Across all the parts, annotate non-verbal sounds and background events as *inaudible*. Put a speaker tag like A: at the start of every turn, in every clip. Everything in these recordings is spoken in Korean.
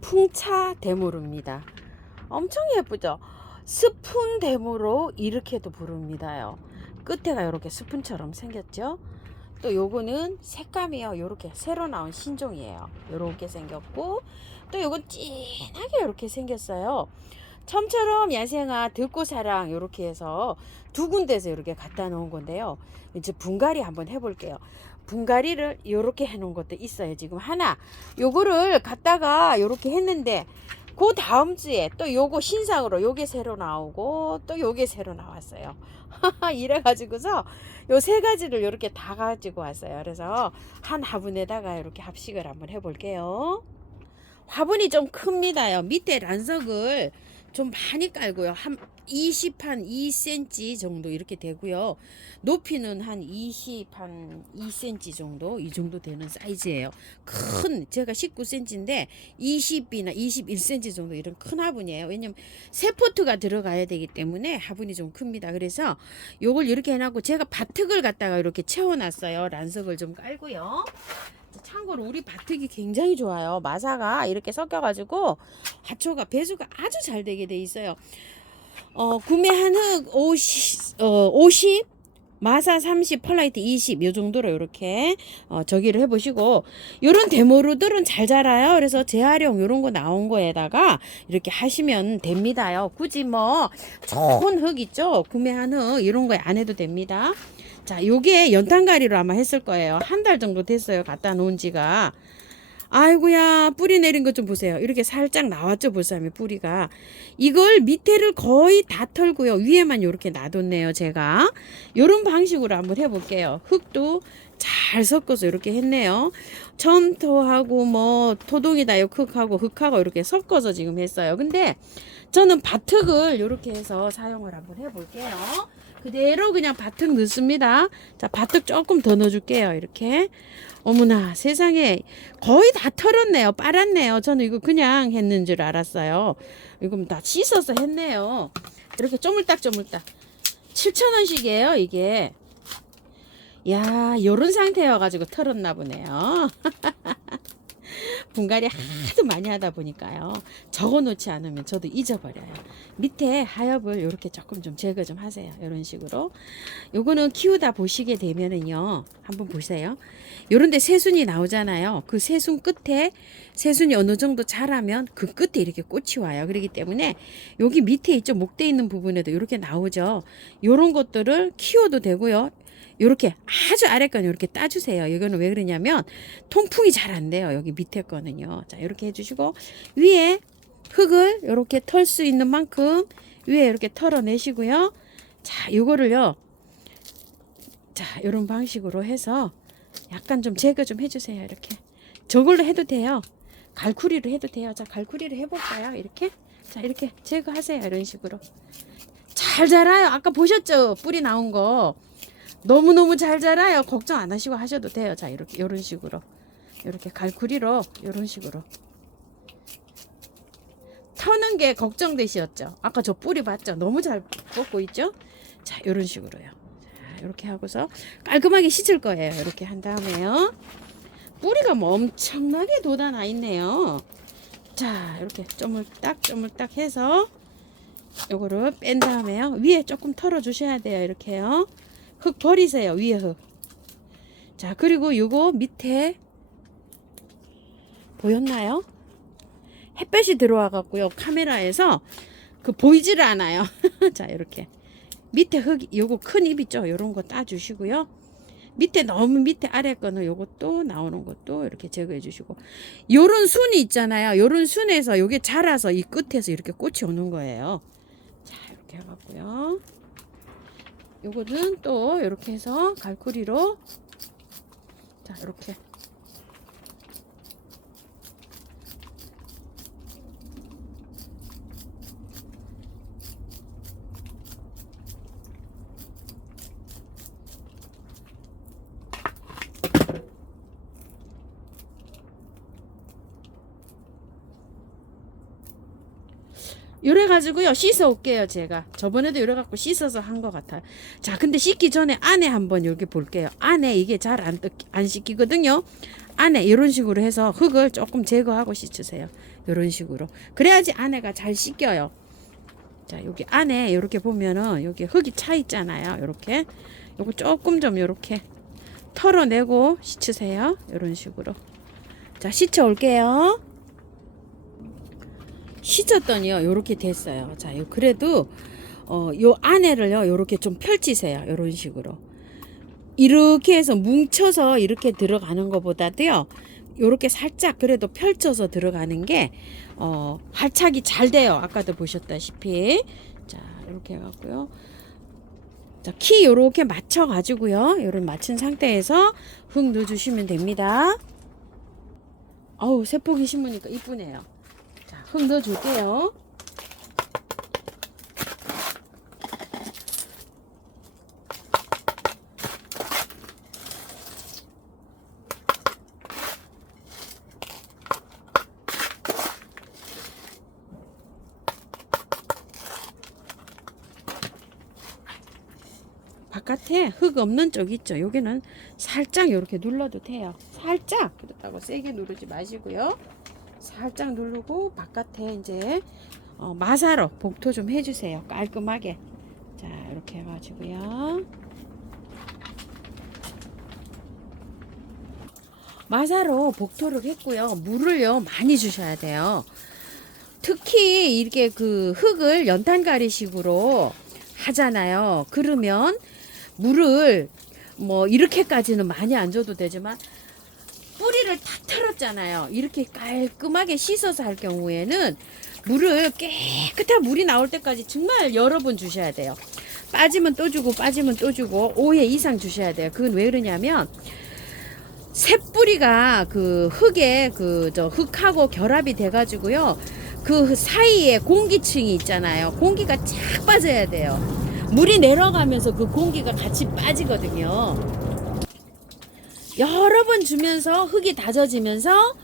A: 풍차 대무루입니다. 엄청 예쁘죠? 스푼 대무로 이렇게도 부릅니다요. 끝에가 이렇게 스푼처럼 생겼죠? 또 요거는 색감이요. 요렇게 새로 나온 신종이에요. 요렇게 생겼고 또 요건 진하게 이렇게 생겼어요. 처음처럼 야생아 들꽃사랑 요렇게 해서 두 군데서 이렇게 갖다 놓은 건데요. 이제 분갈이 한번 해볼게요. 분갈이를 요렇게 해놓은 것도 있어요. 지금 하나 요거를 갖다가 요렇게 했는데 그 다음 주에 또 요거 신상으로 요게 새로 나오고 또 요게 새로 나왔어요. *laughs* 이래 가지고서 요 세 가지를 요렇게 다 가지고 왔어요. 그래서 한 화분에다가 이렇게 합식을 한번 해볼게요. 화분이 좀 큽니다요. 밑에 란석을 좀 많이 깔고요. 한 20, 한 2cm 정도 이렇게 되고요. 높이는 한 20, 한 2cm 정도, 이 정도 되는 사이즈예요. 큰, 제가 19cm인데 20이나 21cm 정도 이런 큰 화분이에요. 왜냐면 세 포트가 들어가야 되기 때문에 화분이 좀 큽니다. 그래서 요걸 이렇게 해놨고 제가 바특을 갖다가 이렇게 채워놨어요. 란석을 좀 깔고요. 참고로 우리 바특이 굉장히 좋아요. 마사가 이렇게 섞여가지고 하초가 배수가 아주 잘 되게 돼 있어요. 어, 구매한 흙 50, 어, 50 마사 30, 펄라이트 20, 요 정도로 이렇게 어, 저기를 해보시고 요런 데모루들은 잘 자라요. 그래서 재활용 요런 거 나온 거에다가 이렇게 하시면 됩니다요. 굳이 뭐 좋은 흙 있죠? 구매한 흙 이런 거에 안 해도 됩니다. 자, 요게 연탄가리로 아마 했을 거예요. 한 달 정도 됐어요. 갖다 놓은 지가. 아이고야, 뿌리 내린 것 좀 보세요. 이렇게 살짝 나왔죠, 볼쌈에 뿌리가. 이걸 밑에를 거의 다 털고요. 위에만 이렇게 놔뒀네요, 제가. 요런 방식으로 한번 해볼게요. 흙도 잘 섞어서 이렇게 했네요. 첨토하고 뭐 토동이다, 요 흙하고 흙하고 이렇게 섞어서 지금 했어요. 근데 저는 바특을 이렇게 해서 사용을 한번 해볼게요. 그대로 그냥 바특 넣습니다. 자, 바특 조금 더 넣어줄게요. 이렇게. 어머나, 세상에 거의 다 털었네요. 빨았네요. 저는 이거 그냥 했는 줄 알았어요. 이거 다 씻어서 했네요. 이렇게 쪼물딱 쪼물딱. 7,000원씩이에요, 이게. 야, 요런 상태여가지고 털었나 보네요. *laughs* 분갈이 하도 많이 하다 보니까요. 적어 놓지 않으면 저도 잊어버려요. 밑에 하엽을 이렇게 조금 좀 제거 좀 하세요. 이런 식으로. 요거는 키우다 보시게 되면은요. 한번 보세요. 요런데 새순이 나오잖아요. 그 새순 끝에 새순이 어느 정도 자라면 그 끝에 이렇게 꽃이 와요. 그렇기 때문에 여기 밑에 있죠. 목대 있는 부분에도 이렇게 나오죠. 요런 것들을 키워도 되고요. 요렇게 아주 아래 거는 이렇게 따주세요. 이거는 왜 그러냐면 통풍이 잘 안 돼요. 여기 밑에 거는요. 자, 이렇게 해주시고 위에 흙을 이렇게 털 수 있는 만큼 위에 이렇게 털어내시고요. 자, 요거를요. 자, 이런 방식으로 해서 약간 좀 제거 좀 해주세요. 이렇게 저걸로 해도 돼요. 갈쿠리로 해도 돼요. 자, 갈쿠리로 해볼까요? 이렇게 자, 이렇게 제거하세요. 이런 식으로 잘 자라요. 아까 보셨죠? 뿌리 나온 거. 너무너무 잘 자라요. 걱정 안 하시고 하셔도 돼요. 자, 이렇게, 이런 식으로. 이렇게 갈쿠리로, 이런 식으로. 터는 게 걱정되셨죠? 아까 저 뿌리 봤죠? 너무 잘 뻗고 있죠? 자, 이런 식으로요. 자, 이렇게 하고서 깔끔하게 씻을 거예요. 이렇게 한 다음에요. 뿌리가 뭐 엄청나게 돋아나 있네요. 자, 이렇게 쪼물딱, 쪼물딱 해서 요거를 뺀 다음에요. 위에 조금 털어 주셔야 돼요. 이렇게요. 흙 버리세요. 위에 흙. 자, 그리고 요거 밑에 보였나요? 햇볕이 들어와 갖고요. 카메라에서 그 보이지를 않아요. *laughs* 자, 이렇게. 밑에 흙 요거 큰 잎 있죠? 요런 거 따 주시고요. 밑에 너무 밑에 아래 거는 요것도 나오는 것도 이렇게 제거해 주시고 요런 순이 있잖아요. 요런 순에서 요게 자라서 이 끝에서 이렇게 꽃이 오는 거예요. 자, 이렇게 해 갖고요. 요거는 또 이렇게 해서 갈고리로 자 이렇게 요래 가지고요 씻어 올게요 제가. 저번에도 요래 갖고 씻어서 한 것 같아요. 자 근데 씻기 전에 안에 한번 여기 볼게요. 안에 이게 잘 안 안 씻기거든요. 안에 이런 식으로 해서 흙을 조금 제거하고 씻으세요. 이런 식으로. 그래야지 안에가 잘 씻겨요. 자 여기 안에 이렇게 보면은 여기 흙이 차 있잖아요 이렇게. 요거 조금 좀 이렇게 털어내고 씻으세요 이런 식으로. 자 씻어 올게요 씻었더니요 요렇게 됐어요 자요 그래도 어 요 안에를요 요렇게 좀 펼치세요 요런 식으로 이렇게 해서 뭉쳐서 이렇게 들어가는 것보다도요 요렇게 살짝 그래도 펼쳐서 들어가는 게 어, 활착이 잘 돼요. 아까도 보셨다시피. 자, 이렇게 해갖고요. 자, 키 요렇게 맞춰 가지고요. 요런 맞춘 상태에서 흙 넣어주시면 됩니다. 어우, 세포기 심으니까 이쁘네요. 자, 흙 넣어줄게요. 바깥에 흙 없는 쪽 있죠. 여기는 살짝 이렇게 눌러도 돼요. 살짝 그렇다고 세게 누르지 마시고요. 살짝 누르고 바깥에 이제 어, 마사로 복토 좀 해주세요. 깔끔하게. 자 이렇게 해가지고요. 마사로 복토를 했고요. 물을요 많이 주셔야 돼요. 특히 이렇게 그 흙을 연탄가리식으로 하잖아요. 그러면 물을 뭐 이렇게까지는 많이 안 줘도 되지만 뿌리를 다 털었잖아요. 이렇게 깔끔하게 씻어서 할 경우에는 물을 깨끗한 물이 나올 때까지 정말 여러 번 주셔야 돼요. 빠지면 또 주고 빠지면 또 주고 5회 이상 주셔야 돼요. 그건 왜 그러냐면 새뿌리가 그 흙에 그 저 흙하고 결합이 돼 가지고요. 그 사이에 공기층이 있잖아요. 공기가 쫙 빠져야 돼요. 물이 내려가면서 그 공기가 같이 빠지거든요. 여러 번 주면서 흙이 다져지면서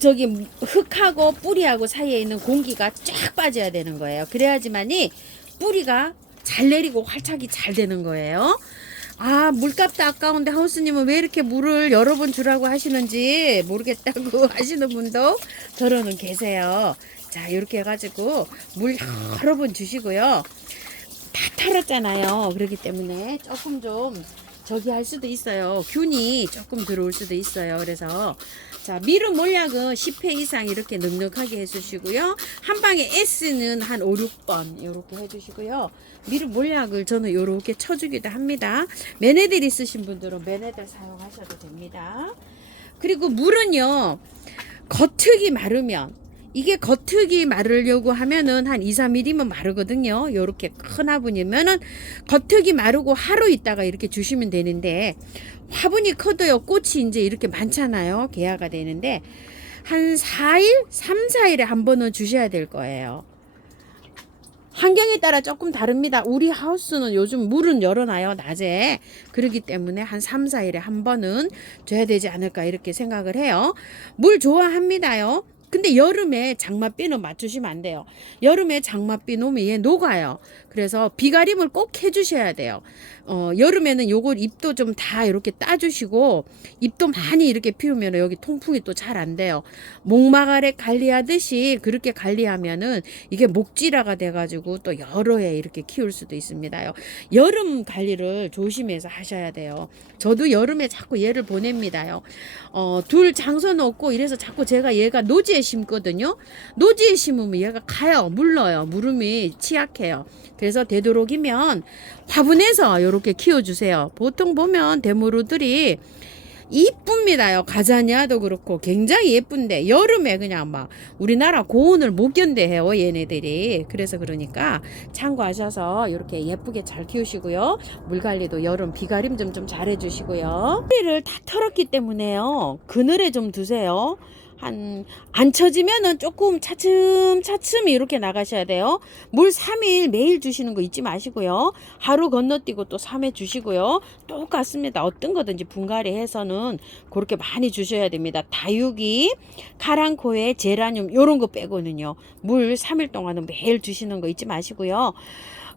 A: 저기 흙하고 뿌리하고 사이에 있는 공기가 쫙 빠져야 되는 거예요. 그래야지만이 뿌리가 잘 내리고 활착이 잘 되는 거예요. 아, 물값도 아까운데 하우스님은 왜 이렇게 물을 여러 번 주라고 하시는지 모르겠다고 *laughs* 하시는 분도 저러는 계세요. 자, 이렇게 해가지고 물 여러 번 주시고요. 다 털었잖아요. 그렇기 때문에 조금 좀 저기 할 수도 있어요. 균이 조금 들어올 수도 있어요. 그래서 자 미름 몰약은 10회 이상 이렇게 넉넉하게 해주시고요. 한 방에 S는 한 5, 6번 이렇게 해주시고요. 미름 몰약을 저는 이렇게 쳐주기도 합니다. 매네들 있으신 분들은 매네들 사용하셔도 됩니다. 그리고 물은요 겉흙이 마르면 이게 겉흙이 마르려고 하면은 한 2, 3mm면 마르거든요. 요렇게 큰 화분이면은 겉흙이 마르고 하루 있다가 이렇게 주시면 되는데 화분이 커도요. 꽃이 이제 이렇게 많잖아요. 개화가 되는데 한 4일, 3, 4일에 한 번은 주셔야 될 거예요. 환경에 따라 조금 다릅니다. 우리 하우스는 요즘 물은 열어놔요, 낮에. 그렇기 때문에 한 3, 4일에 한 번은 줘야 되지 않을까 이렇게 생각을 해요. 물 좋아합니다요. 근데 여름에 장맛비는 맞추시면 안 돼요. 여름에 장맛비 놓으면 얘 녹아요. 그래서 비가림을 꼭 해주셔야 돼요. 어, 여름에는 요걸 잎도 좀 다 이렇게 따주시고 잎도 많이 이렇게 피우면 여기 통풍이 또 잘 안 돼요. 목마가래 관리하듯이 그렇게 관리하면은 이게 목지라가 돼가지고 또 여러 해 이렇게 키울 수도 있습니다요. 여름 관리를 조심해서 하셔야 돼요. 저도 여름에 자꾸 얘를 보냅니다요. 어, 둘 장소 놓고 이래서 자꾸 제가 얘가 노지에 심거든요. 노지에 심으면 얘가 가요. 물러요. 물음이 취약해요. 그래서 되도록이면 화분에서 이렇게 키워주세요. 보통 보면 대무루들이 이쁩니다요. 가자냐도 그렇고 굉장히 예쁜데 여름에 그냥 막 우리나라 고온을 못 견뎌해요. 얘네들이. 그래서 그러니까 참고하셔서 이렇게 예쁘게 잘 키우시고요. 물 관리도 여름 비가림 좀 좀 잘해주시고요. 뿌리를 다 털었기 때문에요. 그늘에 좀 두세요. 한 안 쳐지면은 조금 차츰 차츰 이렇게 나가셔야 돼요. 물 3일 매일 주시는 거 잊지 마시고요. 하루 건너뛰고 또 3회 주시고요. 똑같습니다. 어떤 거든지 분갈이 해서는 그렇게 많이 주셔야 됩니다. 다육이, 카랑코에 제라늄 요런 거 빼고는요. 물 3일 동안은 매일 주시는 거 잊지 마시고요.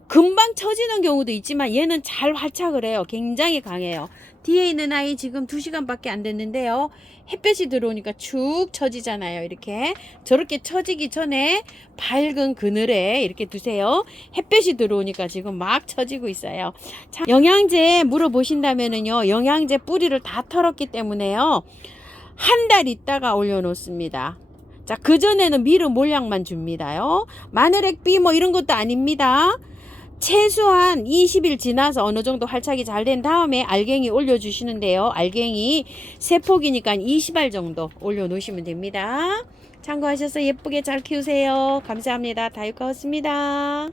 A: 금방 처지는 경우도 있지만 얘는 잘 활착을 해요. 굉장히 강해요. 뒤에 있는 아이 지금 2시간밖에 안 됐는데요. 햇볕이 들어오니까 축 처지잖아요. 이렇게 저렇게 처지기 전에 밝은 그늘에 이렇게 두세요. 햇볕이 들어오니까 지금 막 처지고 있어요. 자, 영양제 물어보신다면은요. 영양제 뿌리를 다 털었기 때문에요. 한 달 있다가 올려놓습니다. 자, 그전에는 미르 몰약만 줍니다요. 마늘액비 뭐 이런 것도 아닙니다. 최소한 20일 지나서 어느 정도 활착이 잘 된 다음에 알갱이 올려주시는데요. 알갱이 세 폭이니까 20알 정도 올려놓으시면 됩니다. 참고하셔서 예쁘게 잘 키우세요. 감사합니다. 다육가였습니다.